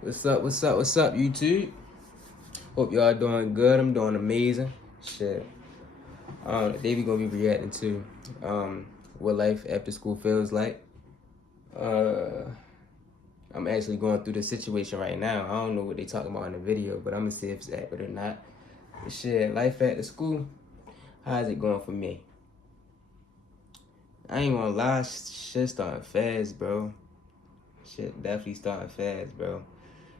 What's up, YouTube? Hope y'all doing good. I'm doing amazing. Shit. Today we gonna be reacting to what life after school feels like. I'm actually going through the situation right now. I don't know what they talking about in the video, but I'm gonna see if it's accurate or not. But shit, life after school, how's it going for me? I ain't gonna lie, shit starting fast, bro. Shit definitely starting fast, bro.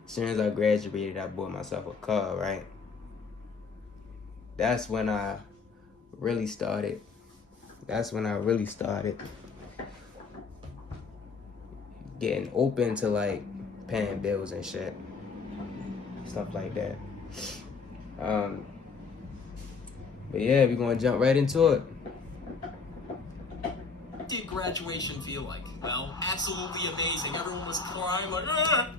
As soon as I graduated, I bought myself a car, right? That's when I really started. Getting open to like paying bills and shit. Stuff like that. But yeah, we're gonna jump right into it. What did graduation feel like? Well, absolutely amazing. Everyone was crying like, ah!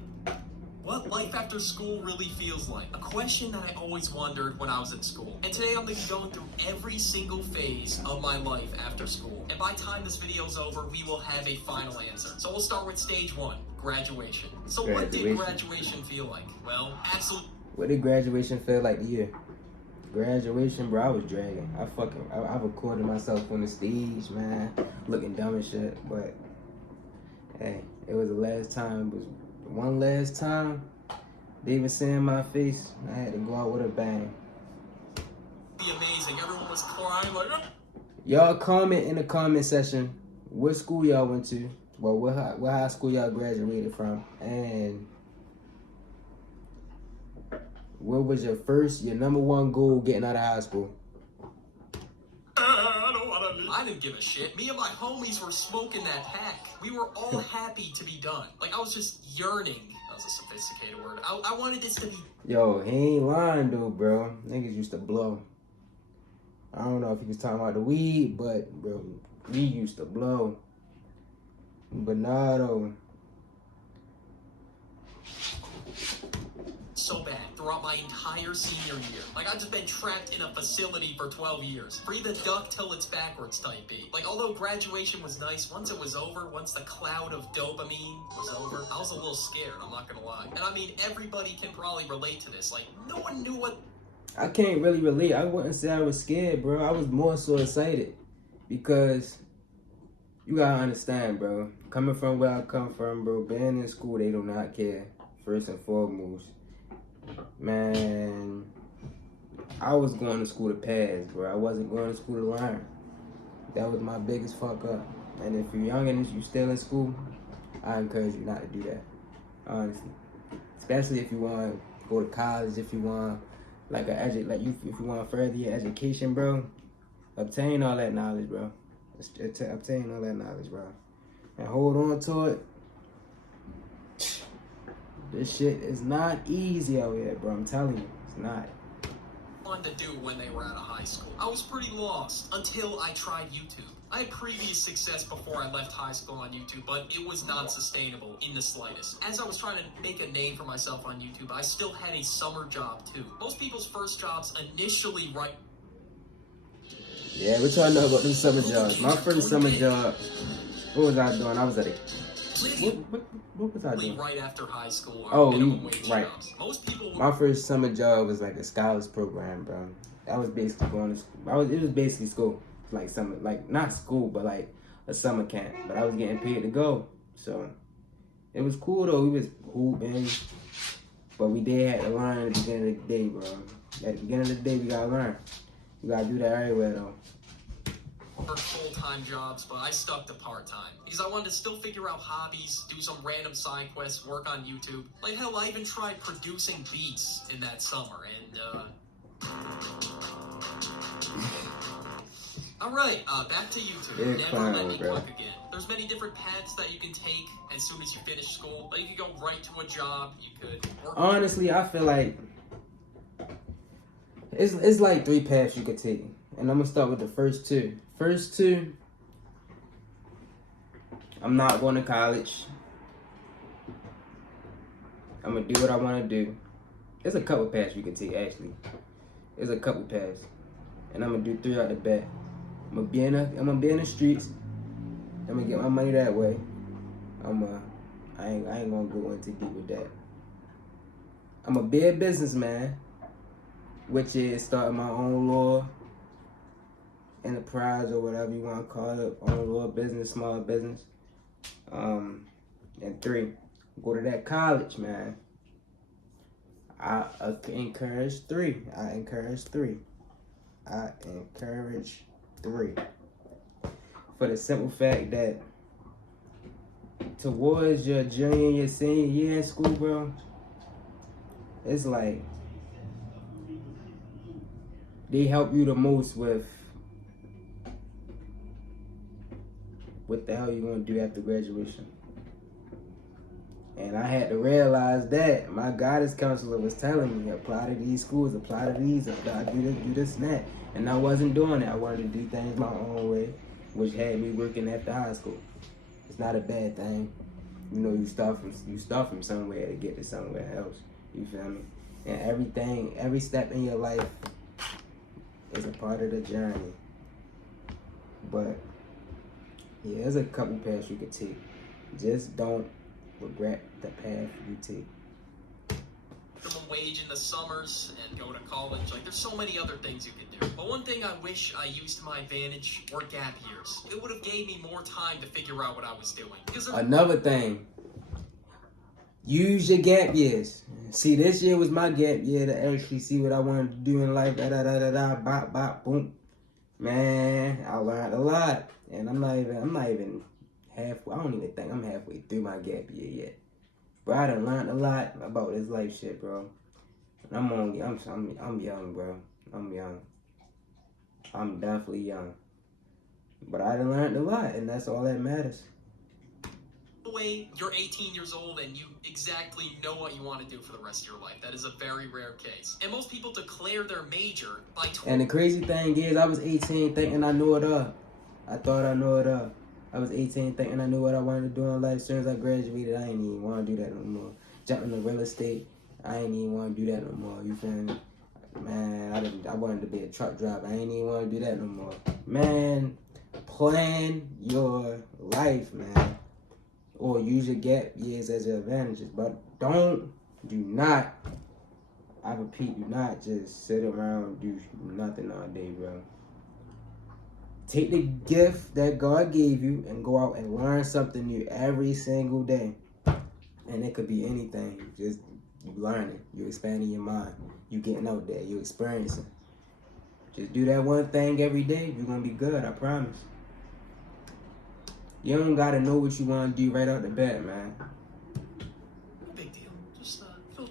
What life after school really feels like? A question that I always wondered when I was in school. And today I'm going to be going through every single phase of my life after school. And by the time this video is over, we will have a final answer. So we'll start with stage 1, graduation. So what did graduation feel like? Well, absolutely. What did graduation feel like to you? Graduation, bro, I was dragging. I recorded myself on the stage, man, looking dumb and shit. But hey, it was the last time. It was one last time they were seeing my face. I had to go out with a bang. Be amazing. Everyone was crying like. Y'all comment in the comment section what school y'all went to. Well, what high school y'all graduated from, and what was your number one goal getting out of high school? I didn't give a shit. Me and my homies were smoking that pack. We were all happy to be done. Like, I was just yearning. That was a sophisticated word. I wanted this to be... Yo, he ain't lying, though, bro. Niggas used to blow. I don't know if he was talking about the weed, but, bro, we used to blow. But nah, though. So bad throughout my entire senior year. Like, I've just been trapped in a facility for 12 years. Free the duck till it's backwards type beat. Like, although graduation was nice, once it was over, once the cloud of dopamine was over, I was a little scared, I'm not gonna lie. And I mean, everybody can probably relate to this. Like, no one knew what... I can't really relate. I wouldn't say I was scared, bro. I was more so excited. Because you gotta understand, bro. Coming from where I come from, bro, being in school, they do not care. First and foremost. Man, I was going to school to pass, bro. I wasn't going to school to learn. That was my biggest fuck up. And if you're young and you're still in school, I encourage you not to do that. Honestly. Especially if you want to go to college, if you want if you want to further your education, bro. Obtain all that knowledge, bro. Obtain all that knowledge, bro. And hold on to it. This shit is not easy out here, bro. I'm telling you, it's not. Wanted to do when they were out of high school. I was pretty lost until I tried YouTube. I had previous success before I left high school on YouTube, but it was not sustainable in the slightest. As I was trying to make a name for myself on YouTube, I still had a summer job too. Most people's first jobs initially Yeah, what y'all know about them summer jobs? My first summer job, what was I doing? I was at a... What was I doing? Right after high school. Right. Most people. My first summer job was like a scholars program, bro. I was basically going to school. It was basically school, like summer, like not school, but like a summer camp. But I was getting paid to go, so it was cool though. We was hooping, but we did have to learn at the beginning of the day, bro. At the beginning of the day, we gotta learn. You gotta do that everywhere though. Full-time jobs, but I stuck to part-time because I wanted to still figure out hobbies, do some random side quests, work on YouTube. Like hell, I even tried producing beats in that summer, and Alright, back to YouTube. Never let me work again. There's many different paths that you can take as soon as you finish school. Like, you could go right to a job, you could work. Honestly, I feel like it's like 3 paths you could take. And I'm gonna start with the first 2. First 2, I'm not going to college. I'm gonna do what I want to do. There's a couple paths you can take, actually. There's a couple paths, and I'm gonna do 3 out the bat. I'm gonna be in the streets. I'm gonna get my money that way. I ain't gonna go into deep with that. I'm a big businessman, which is starting my own little enterprise or whatever you want to call it, own little business, small business. And 3, go to that college, man. I encourage 3. I encourage 3. For the simple fact that towards your junior, your senior year in school, bro, it's like they help you the most with what the hell you gonna do after graduation. And I had to realize that my guidance counselor was telling me, apply to these schools, apply to these, apply to do this and that. And I wasn't doing it. I wanted to do things my own way, which had me working after high school. It's not a bad thing. You know, you start from somewhere to get to somewhere else. You feel me? And every step in your life is a part of the journey. But yeah, there's a couple paths you could take. Just don't regret the path you take. Minimum wage in the summers and go to college. Like, there's so many other things you could do. But one thing I wish I used to my advantage were gap years. It would have gave me more time to figure out what I was doing. Another thing, use your gap years. See, this year was my gap year to actually see what I wanted to do in life. Bop, bop, boom. Man, I learned a lot. And I'm not even halfway. I don't even think I'm halfway through my gap year yet. Bro, I done learned a lot about this life shit, bro. And I'm young, bro. I'm young. I'm definitely young. But I done learned a lot, and that's all that matters. Way you're 18 years old and you exactly know what you want to do for the rest of your life. That is a very rare case. And most people declare their major by 20. And the crazy thing is, I was 18 thinking I knew it all. I thought I knew it all. I was 18 thinking I knew what I wanted to do in life. As soon as I graduated, I ain't even want to do that no more. Jumping into real estate, I ain't even want to do that no more. You feel me? Man, I wanted to be a truck driver. I ain't even want to do that no more. Man, plan your life, man. Or use your gap years as your advantages. But do not, I repeat, do not just sit around and do nothing all day, bro. Take the gift that God gave you and go out and learn something new every single day. And it could be anything. Just you learning, you expanding your mind, you getting out there, you experiencing. Just do that one thing every day, you're going to be good, I promise. You don't got to know what you want to do right out the bat, man. Big deal.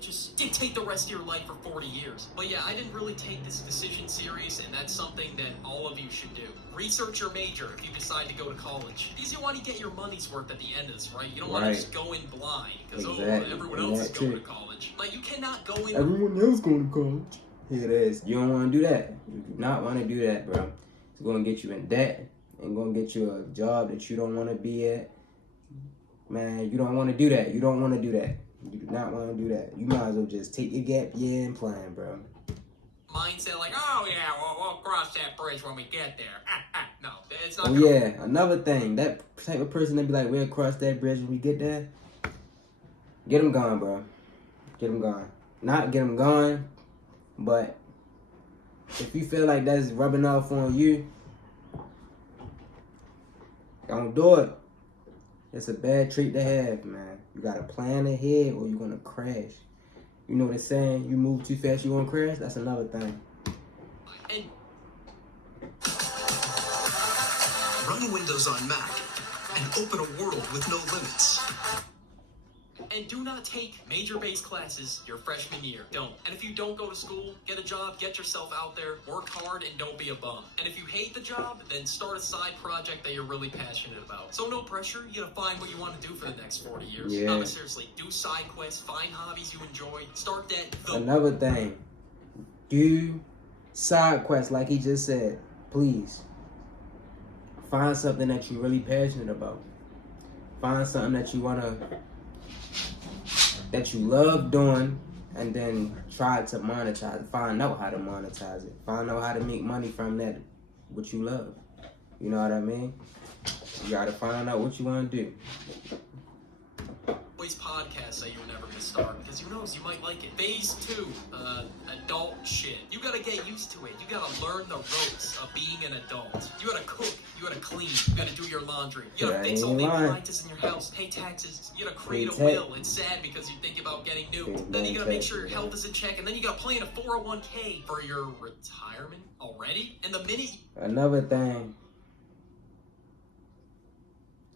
Just dictate the rest of your life for 40 years. But yeah, I didn't really take this decision serious, and that's something that all of you should do. Research your major if you decide to go to college. Because you want to get your money's worth at the end of this, right? You don't want to just go in blind. Because everyone else is going to college. Like, you cannot go in... Everyone else going to college. Here it is. You don't want to do that. You do not want to do that, bro. It's going to get you in debt. And going to get you a job that you don't want to be at. Man, you don't want to do that. You don't want to do that. You do not want to do that. You might as well just take your gap year and plan, bro. Mindset like, oh yeah, we'll cross that bridge when we get there. No, it's not. Oh yeah, another thing. That type of person that be like, we'll cross that bridge when we get there. Get them gone, bro. Get them gone. Not get them gone, but if you feel like that's rubbing off on you, don't do it. It's a bad trait to have, man. You gotta plan ahead or you're gonna crash. You know what I'm saying? You move too fast, you gonna crash? That's another thing. And run Windows on Mac and open a world with no limits. And do not take major-based classes your freshman year. Don't. And if you don't go to school, get a job, get yourself out there, work hard, and don't be a bum. And if you hate the job, then start a side project that you're really passionate about. So no pressure. You gotta find what you want to do for the next 40 years. Yeah. No, but seriously, do side quests, find hobbies you enjoy, start that. Another thing, do side quests like he just said. Please. Find something that you're really passionate about. Find something that you that you love doing, and then try to monetize it. Find out how to monetize it. Find out how to make money from that, what you love. You know what I mean? You gotta find out what you want to do. Always podcasts that you're never gonna start because you who knows, you might like it. Phase 2, adult shit. You gotta get used to it. You gotta learn the ropes of being an adult. You gotta cook, you gotta clean, you gotta do your laundry, you gotta fix all the appliances in your house, pay taxes, you gotta create a will. It's sad because you think about getting new. Then you gotta make sure your health is in check, and then you gotta plan a 401k for your retirement already. And the minute another thing,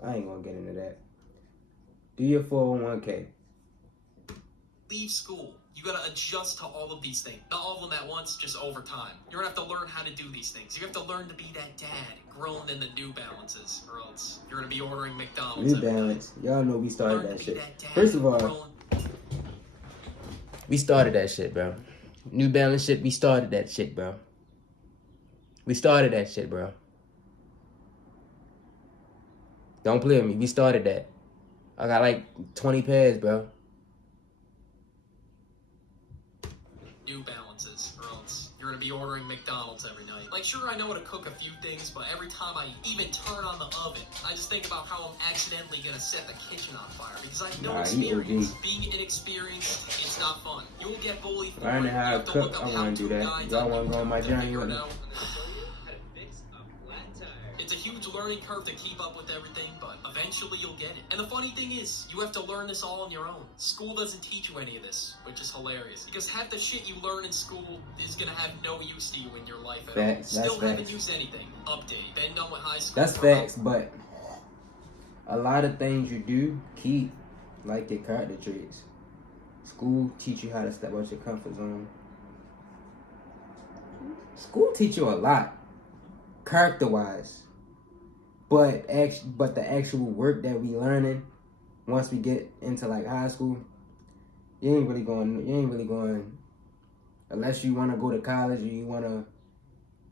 I ain't gonna get into that. Do your 401k. leave school, you gotta adjust to all of these things. Not all of them at once, just over time. You're gonna have to learn how to do these things. You have to learn to be that dad growing in the New Balances, or else you're gonna be ordering McDonald's. New Balance. Y'all know we started that shit. First of all, we started that shit, bro. New Balance shit, we started that shit, bro. We started that shit, bro. Don't play with me. We started that. I got like 20 pairs, bro. New Balances, or else you're gonna be ordering McDonald's every night. Like, sure, I know how to cook a few things, but every time I even turn on the oven, I just think about how I'm accidentally gonna set the kitchen on fire because I have no experience. Being inexperienced, it's not fun. You'll get bullied for it. Learning how to cook, I want to do that. Y'all want to go on my journey with me? It's a huge learning curve to keep up with everything, but eventually you'll get it. And the funny thing is, you have to learn this all on your own. School doesn't teach you any of this, which is hilarious. Because half the shit you learn in school is gonna have no use to you in your life at all. Still haven't used anything. Update. Been done with high school. That's facts, but a lot of things you do keep, like your character traits. School teach you how to step out your comfort zone. School teach you a lot, character-wise. But the actual work that we learning once we get into like high school, you ain't really going unless you want to go to college or you want to,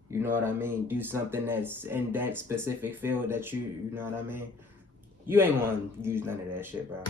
you know what I mean, do something that's in that specific field that you know what I mean. You ain't going to use none of that shit, bro.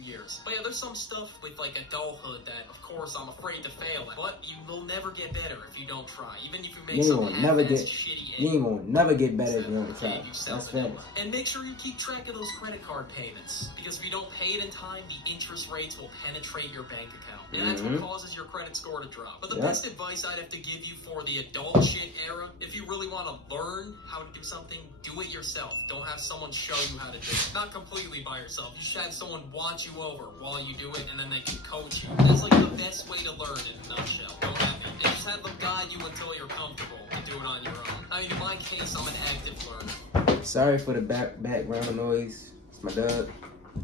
Years. But yeah, there's some stuff with like adulthood that, of course, I'm afraid to fail at. But you will never get better if you don't try. Even if you make something shitty. You ain't gonna never get better if you don't try. That's fair. And make sure you keep track of those credit card payments. Because if you don't pay it in time, the interest rates will penetrate your bank account. And that's what causes your credit score to drop. But the best advice I'd have to give you for the adult shit era, if you really want to learn how to do something, do it yourself. Don't have someone show you how to do it. Not completely by yourself. You should have someone watch you over while you do it, and then they can coach you. That's like the best way to learn in a nutshell. Don't have it. They just have them guide you until you're comfortable and do it on your own. I mean, in my case, I'm an active learner. Sorry for the background noise. It's my dog.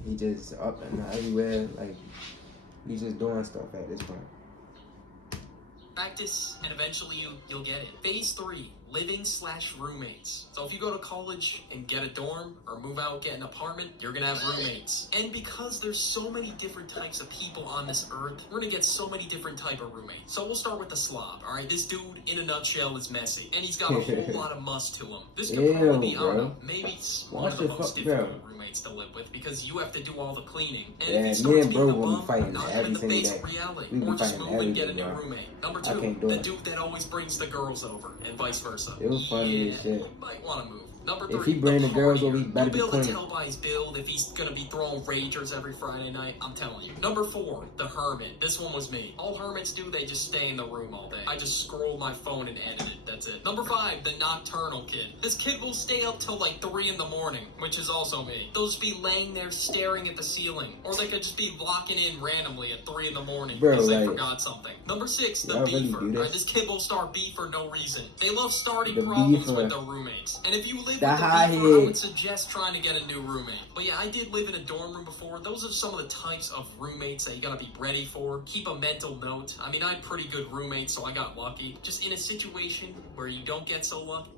He just up and everywhere. Like, he's just doing stuff at this point. Practice, and eventually you'll get it. Phase 3, living/roommates. So if you go to college and get a dorm or move out, get an apartment, you're gonna have roommates. And because there's so many different types of people on this earth, we're gonna get so many different type of roommates. So we'll start with the slob, all right? This dude, in a nutshell, is messy, and he's got a whole lot of must to him. This could probably be, I don't know, maybe it's one of the most difficult roommates to live with because you have to do all the cleaning. And if he starts being a bum, knock him in the face with reality, or just move and get a new roommate. Number 2, the dude that always brings the girls over, and vice versa. It was funny as shit. You might want to move. Number 3, if he bring the girls over, he better be You'll be able clean. to tell by his build if he's gonna be throwing ragers every Friday night. I'm telling you. Number 4, the hermit. This one was me. All hermits do, they just stay in the room all day. I just scroll my phone and edit it. That's it. Number 5, the nocturnal kid. This kid will stay up till like 3 in the morning, which is also me. They'll just be laying there staring at the ceiling, or they could just be locking in randomly at 3 in the morning because they forgot something. Number 6, the beefer. Really right, this kid will start beef for no reason. They love starting problems with their roommates, and if you live with the beefer, I would suggest trying to get a new roommate. But yeah, I did live in a dorm room before. Those are some of the types of roommates that you gotta be ready for. Keep a mental note. I mean, I had pretty good roommates, so I got lucky. Just in a situation where you don't get so lucky.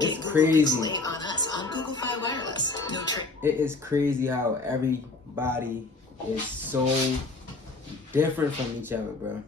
It's crazy. On us on Google Fi Wireless. No trick. It is crazy how everybody is so different from each other, bro.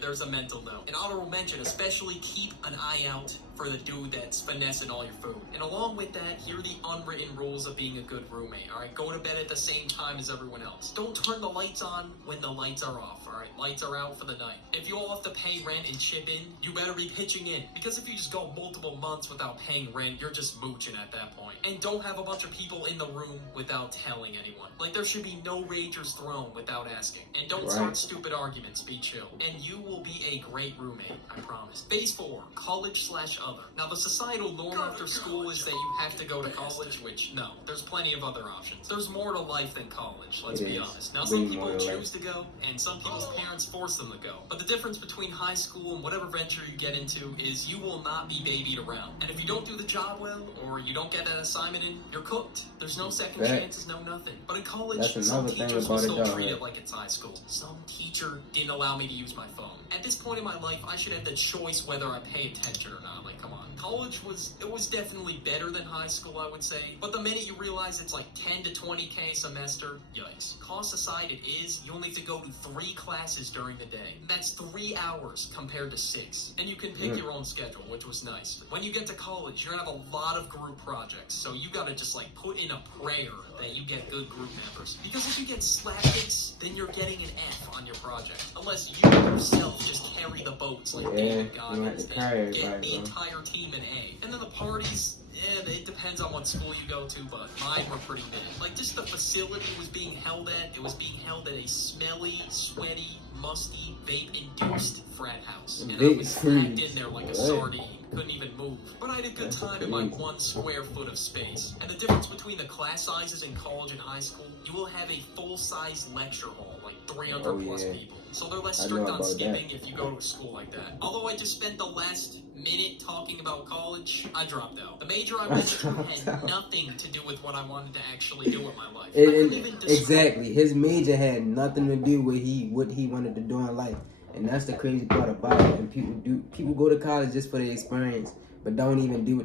There's a mental note. An honorable mention, especially keep an eye out for the dude that's finessing all your food. And along with that, here are the unwritten rules of being a good roommate, alright? Go to bed at the same time as everyone else. Don't turn the lights on when the lights are off, alright? Lights are out for the night. If you all have to pay rent and chip in, you better be pitching in. Because if you just go multiple months without paying rent, you're just mooching at that point. And don't have a bunch of people in the room without telling anyone. Like, there should be no ragers thrown without asking. And don't start stupid arguments, be chill. And you will be a great roommate, I promise. Phase 4, college/other. Now, the societal norm after school is that you have to go to college, which, no, there's plenty of other options. There's more to life than college, let's be honest. Now, some people choose to go, and some people's parents force them to go. But the difference between high school and whatever venture you get into is you will not be babied around. And if you don't do the job well, or you don't get that assignment in, you're cooked. There's no second chances, no nothing. But in college, some teachers will still treat it like it's high school. Some teacher didn't allow me to use my phone. At this point in my life, I should have the choice whether I pay attention or not. Like, come on. College was definitely better than high school, I would say. But the minute you realize it's like 10 to 20K a semester, yikes. Cost aside, it is. You only have to go to 3 classes during the day. That's 3 hours compared to 6. And you can pick your own schedule, which was nice. When you get to college, you're gonna have a lot of group projects. So you gotta just like put in a prayer that you get good group members. Because if you get slapdicks, then you're getting an F on your project. Unless you yourself just carry the boats like David Goggins and get the entire team an A. And then the parties, it depends on what school you go to, but mine were pretty big. Like, just the facility was being held at, it was being held at a smelly, sweaty, musty, vape-induced frat house. And I was packed in there like a sardine. Couldn't even move. But I had a good time in my 1 square foot of space. And the difference between the class sizes in college and high school, you will have a full-size lecture hall, like 300 plus people. So they're less strict on skipping if you go to a school like that. Although I just spent the last minute talking about college, I dropped out. The major I went to had nothing to do with what I wanted to actually do with my life. Exactly. His major had nothing to do with what he wanted to do in life. And that's the crazy part about it. And people go to college just for the experience, but don't even do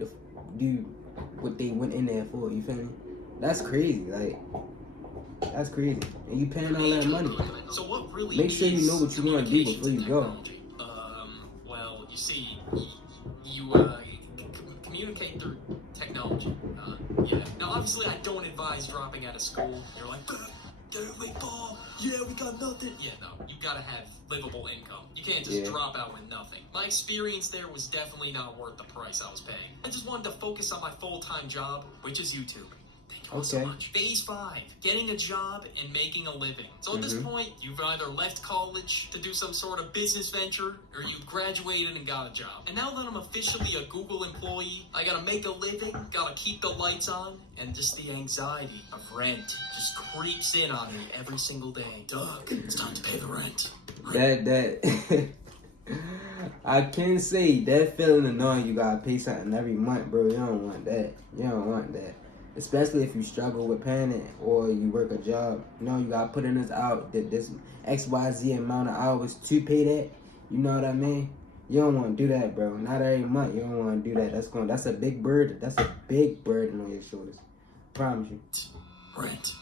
what they went in there for. You feel me? That's crazy. Like, that's crazy. And you paying all that money. So what really make sure you know what you want to do before you go. Well, you see, you communicate through technology. Yeah. Now, obviously, I don't advise dropping out of school. You're like, wait, Paul. Yeah, we got nothing. Yeah, no, you gotta have livable income. You can't just drop out with nothing. My experience there was definitely not worth the price I was paying. I just wanted to focus on my full-time job, which is YouTube. Thank you all so much. Phase 5, getting a job and making a living. So at this point, you've either left college to do some sort of business venture, or you've graduated and got a job. And now that I'm officially a Google employee, I gotta make a living, gotta keep the lights on, and just the anxiety of rent just creeps in on me every single day. Doug, it's time to pay the rent. That I can say that feeling of knowing you gotta pay something every month, bro. You don't want that. You don't want that. Especially if you struggle with paying it or you work a job. You know, you gotta put in this XYZ amount of hours to pay that. You know what I mean? You don't want to do that, bro. Not every month. You don't want to do that. That's a big burden. That's a big burden on your shoulders. Promise you. Rent.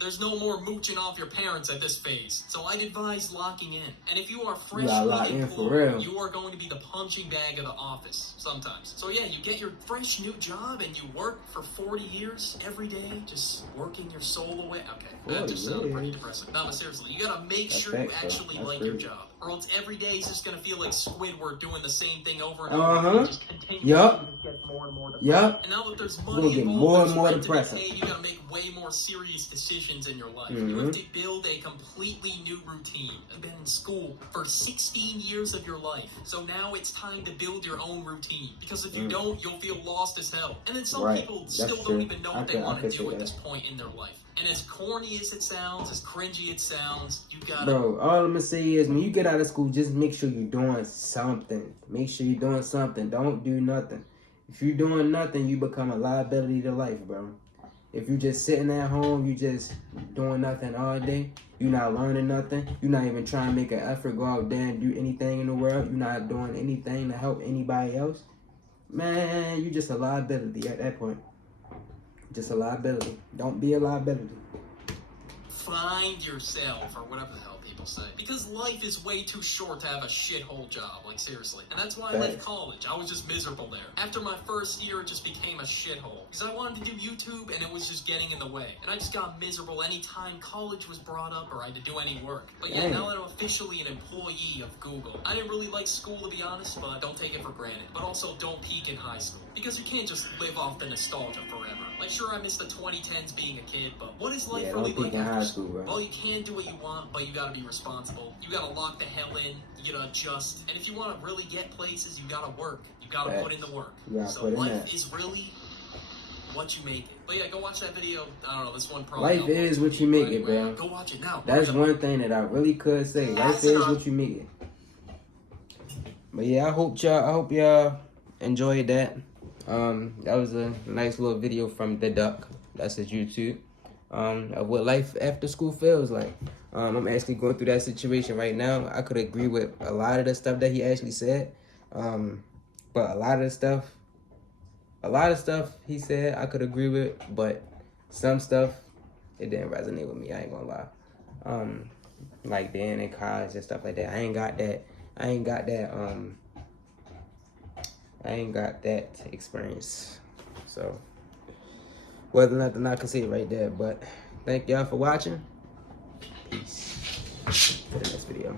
There's no more mooching off your parents at this phase, so I'd advise locking in. And if you are freshly employed, you are going to be the punching bag of the office sometimes. So yeah, you get your fresh new job and you work for 40 years every day, just working your soul away. Okay, that just sounds pretty depressing. No, but seriously, you gotta make sure you actually like your job, or else every day is just gonna feel like Squidward doing the same thing over and over. And just continue to get more and more depressing. And now that there's money involved, more depressing. You gotta make way more serious decisions in your life. You have to build a completely new routine. You've been in school for 16 years of your life, so now it's time to build your own routine. Because if you don't, you'll feel lost as hell. And then some people still don't even know what they want to do at this point in their life. And as corny as it sounds, as cringy it sounds, you gotta... Bro, all I'm gonna say is, when you get out of school, just make sure you're doing something. Make sure you're doing something. Don't do nothing. If you're doing nothing, you become a liability to life, bro. If you're just sitting at home, you just doing nothing all day, you're not learning nothing, you're not even trying to make an effort, go out there and do anything in the world, you're not doing anything to help anybody else, man, you're just a liability at that point. Just a liability. Don't be a liability. find yourself, or whatever the hell people say. Because life is way too short to have a shithole job, like seriously. And that's why I left college. I was just miserable there. After my first year, it just became a shithole. Because I wanted to do YouTube, and it was just getting in the way. And I just got miserable anytime college was brought up or I had to do any work. But yeah, now that I'm officially an employee of Google, I didn't really like school, to be honest, but don't take it for granted. But also don't peak in high school. Because you can't just live off the nostalgia forever. Like, sure, I miss the 2010s being a kid, but what is life really like after school? Well, you can do what you want, but you gotta be responsible. You gotta lock the hell in. You gotta adjust. And if you want to really get places, you gotta work. You gotta put in the work. So life is really what you make it. But yeah, go watch that video. I don't know, this one probably. Life is what you make it, bro. Go watch it now. That's one thing that I really could say. Life is what you make it. But yeah, I hope y'all enjoyed that. That was a nice little video from the Duck. That's his YouTube. Of what life after school feels like. I'm actually going through that situation right now. I could agree with a lot of the stuff that he actually said. But a lot of stuff he said I could agree with, but some stuff it didn't resonate with me. I ain't gonna lie. Like being in college and stuff like that. I ain't got that experience. So whether or not I can say it right there, but thank y'all for watching. Peace. For the next video.